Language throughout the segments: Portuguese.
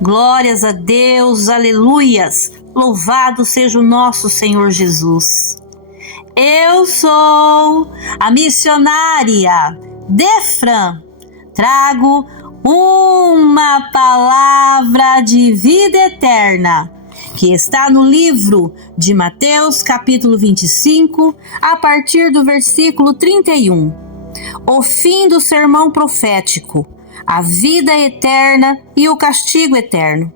Glórias a Deus, aleluias. Louvado seja o nosso Senhor Jesus. Eu sou a missionária Defran. Trago uma palavra de vida eterna que está no livro de Mateus, capítulo 25, a partir do versículo 31. O fim do sermão profético, a vida eterna e o castigo eterno.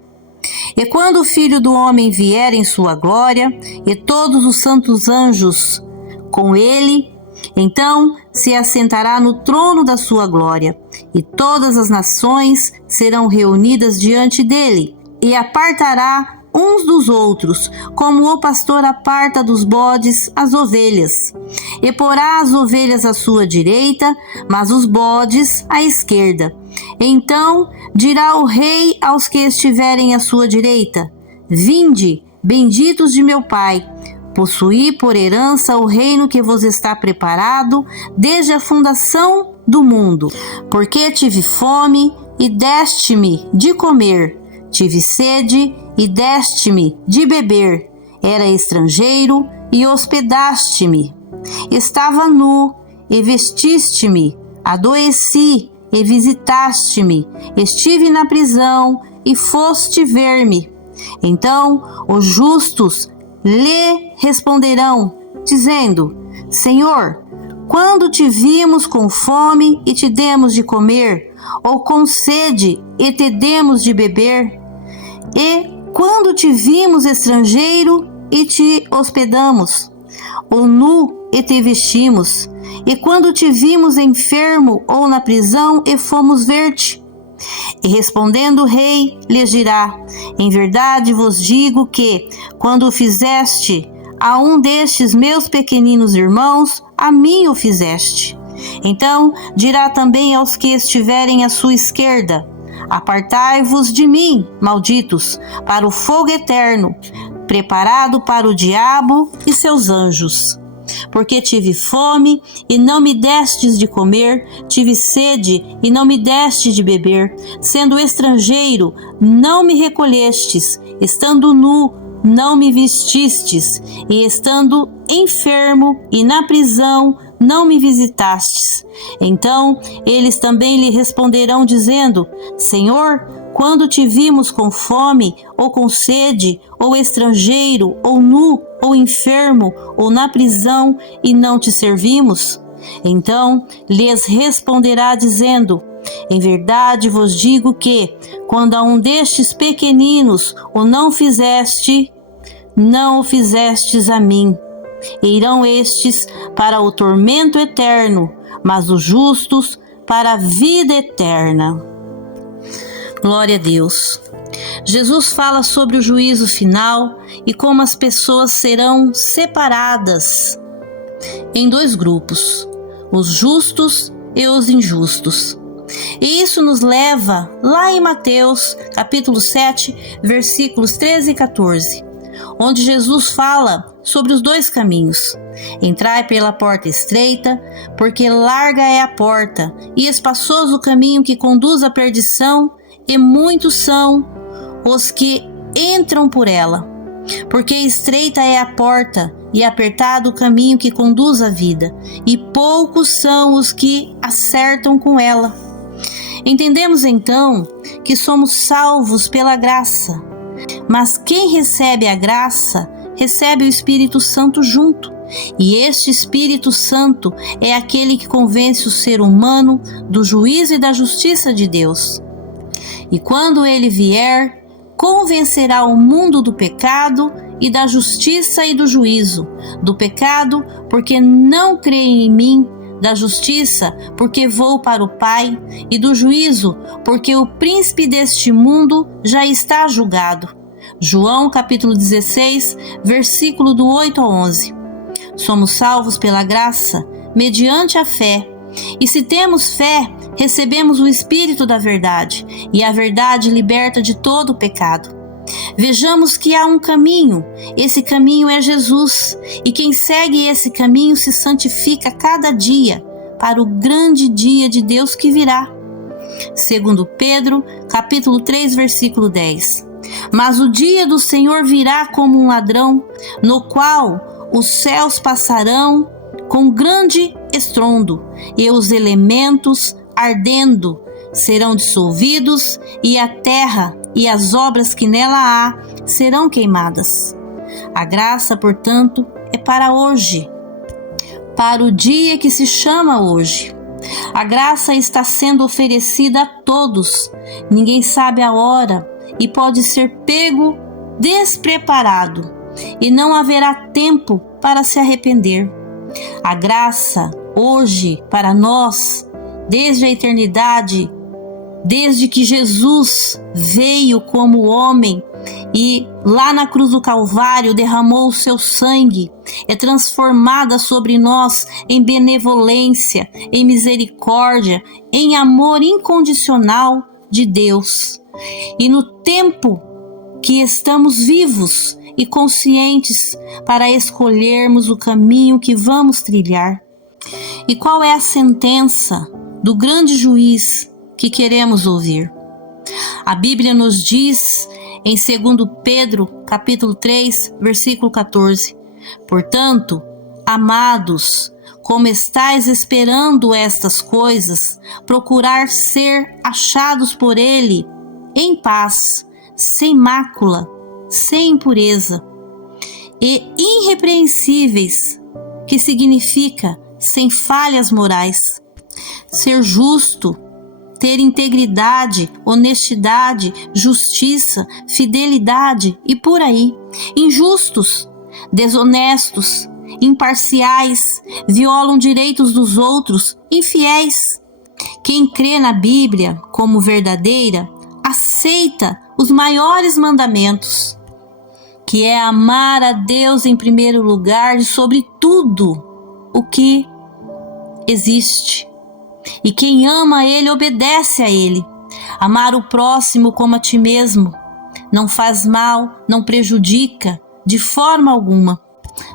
E quando o Filho do Homem vier em sua glória, e todos os santos anjos com ele, então se assentará no trono da sua glória, e todas as nações serão reunidas diante dele, e apartará uns dos outros, como o pastor aparta dos bodes as ovelhas. E porá as ovelhas à sua direita, mas os bodes à esquerda. Então dirá o rei aos que estiverem à sua direita: Vinde, benditos de meu Pai, possuí por herança o reino que vos está preparado desde a fundação do mundo. Porque tive fome e deste-me de comer, tive sede e deste-me de beber, era estrangeiro e hospedaste-me, estava nu e vestiste-me, adoeci e visitaste-me, estive na prisão e foste ver-me. Então os justos lhe responderão, dizendo: Senhor, quando te vimos com fome e te demos de comer, ou com sede e te demos de beber? E quando te vimos estrangeiro e te hospedamos, ou nu e te vestimos? E quando te vimos enfermo ou na prisão e fomos ver-te? E respondendo o rei, lhes dirá: Em verdade vos digo que, quando o fizeste a um destes meus pequeninos irmãos, a mim o fizeste. Então dirá também aos que estiverem à sua esquerda: Apartai-vos de mim, malditos, para o fogo eterno, preparado para o diabo e seus anjos. Porque tive fome e não me destes de comer, tive sede e não me deste de beber, sendo estrangeiro, não me recolhestes, estando nu, não me vestistes, e estando enfermo e na prisão, não me visitastes. Então eles também lhe responderão, dizendo: Senhor, quando te vimos com fome, ou com sede, ou estrangeiro, ou nu, ou enfermo, ou na prisão, e não te servimos? Então lhes responderá, dizendo: Em verdade vos digo que, quando a um destes pequeninos o não fizeste, não o fizestes a mim. E irão estes para o tormento eterno, mas os justos para a vida eterna. Glória a Deus. Jesus fala sobre o juízo final e como as pessoas serão separadas em dois grupos, os justos e os injustos. E isso nos leva lá em Mateus, capítulo 7, versículos 13 e 14, onde Jesus fala sobre os dois caminhos. Entrai pela porta estreita, porque larga é a porta, e espaçoso o caminho que conduz à perdição, e muitos são os que entram por ela. Porque estreita é a porta, e apertado o caminho que conduz à vida, e poucos são os que acertam com ela. Entendemos então que somos salvos pela graça, mas quem recebe a graça, recebe o Espírito Santo junto. E este Espírito Santo é aquele que convence o ser humano do juízo e da justiça de Deus. E quando ele vier, convencerá o mundo do pecado e da justiça e do juízo. Do pecado, porque não creem em mim; da justiça, porque vou para o Pai; e do juízo, porque o príncipe deste mundo já está julgado. João capítulo 16, versículo do 8 ao 11. Somos salvos pela graça, mediante a fé. E se temos fé, recebemos o Espírito da verdade, e a verdade liberta de todo o pecado. Vejamos que há um caminho, esse caminho é Jesus, e quem segue esse caminho se santifica cada dia para o grande dia de Deus que virá. Segundo Pedro, capítulo 3, versículo 10. Mas o dia do Senhor virá como um ladrão, no qual os céus passarão com grande estrondo, e os elementos ardendo serão dissolvidos, e a terra e as obras que nela há serão queimadas. A graça, portanto, é para hoje, para o dia que se chama hoje. A graça está sendo oferecida a todos. Ninguém sabe a hora e pode ser pego despreparado, e não haverá tempo para se arrepender. A graça, hoje, para nós, desde a eternidade, desde que Jesus veio como homem e lá na cruz do Calvário derramou o seu sangue, é transformada sobre nós em benevolência, em misericórdia, em amor incondicional de Deus. E no tempo que estamos vivos e conscientes para escolhermos o caminho que vamos trilhar. E qual é a sentença do grande juiz que queremos ouvir? A Bíblia nos diz em 2 Pedro, capítulo 3, versículo 14: Portanto, amados, como estais esperando estas coisas, procurar ser achados por Ele em paz, sem mácula, sem impureza e irrepreensíveis, que significa sem falhas morais. Ser justo, ter integridade, honestidade, justiça, fidelidade e por aí. Injustos, desonestos, imparciais, violam direitos dos outros, infiéis. Quem crê na Bíblia como verdadeira, aceita os maiores mandamentos, que é amar a Deus em primeiro lugar e sobre tudo o que existe. E quem ama a Ele obedece a Ele. Amar o próximo como a ti mesmo. Não faz mal, não prejudica de forma alguma.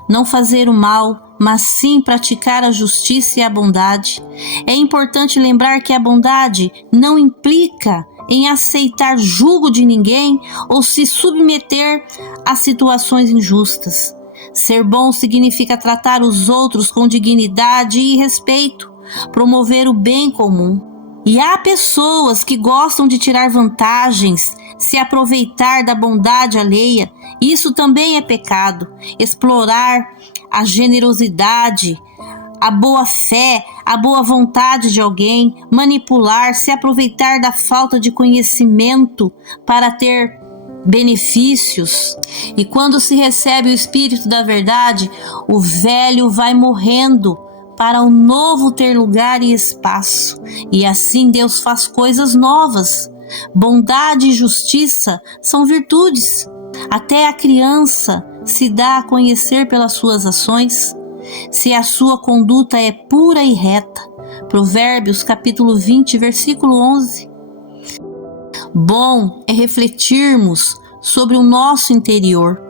Não fazer o mal, mas sim praticar a justiça e a bondade. É importante lembrar que a bondade não implica em aceitar julgo de ninguém ou se submeter a situações injustas. Ser bom significa tratar os outros com dignidade e respeito, promover o bem comum. E há pessoas que gostam de tirar vantagens, se aproveitar da bondade alheia. Isso também é pecado. Explorar a generosidade, a boa fé, a boa vontade de alguém, manipular, se aproveitar da falta de conhecimento para ter benefícios. E quando se recebe o Espírito da verdade, o velho vai morrendo para o novo ter lugar e espaço. E assim Deus faz coisas novas. Bondade e justiça são virtudes. Até a criança se dá a conhecer pelas suas ações, se a sua conduta é pura e reta. Provérbios capítulo 20, versículo 11. Bom é refletirmos sobre o nosso interior,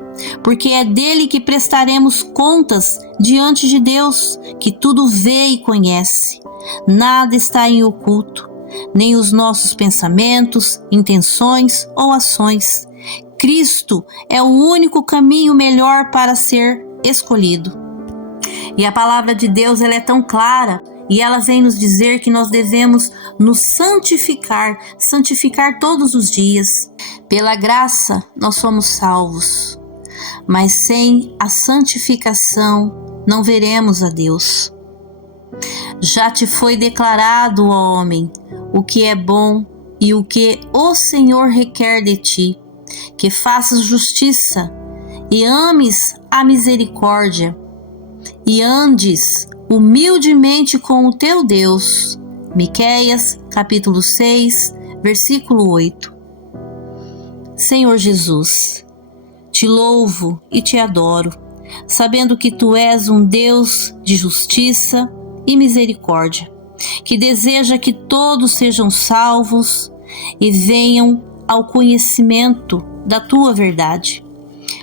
porque é dele que prestaremos contas diante de Deus, que tudo vê e conhece. Nada está em oculto, nem os nossos pensamentos, intenções ou ações. Cristo é o único caminho melhor para ser escolhido. E a palavra de Deus, ela é tão clara, e ela vem nos dizer que nós devemos nos santificar todos os dias. Pela graça nós somos salvos, mas sem a santificação não veremos a Deus. Já te foi declarado, ó homem, o que é bom e o que o Senhor requer de ti, que faças justiça e ames a misericórdia e andes humildemente com o teu Deus. Miqueias, capítulo 6, versículo 8. Senhor Jesus, te louvo e te adoro, sabendo que tu és um Deus de justiça e misericórdia, que deseja que todos sejam salvos e venham ao conhecimento da tua verdade.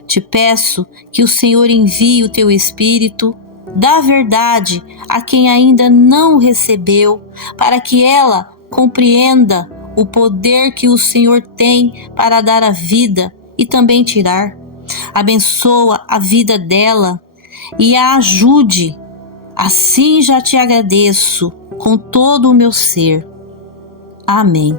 Te peço que o Senhor envie o teu Espírito da verdade a quem ainda não o recebeu, para que ela compreenda o poder que o Senhor tem para dar a vida e também tirar. Abençoa a vida dela e a ajude. Assim já te agradeço com todo o meu ser. Amém.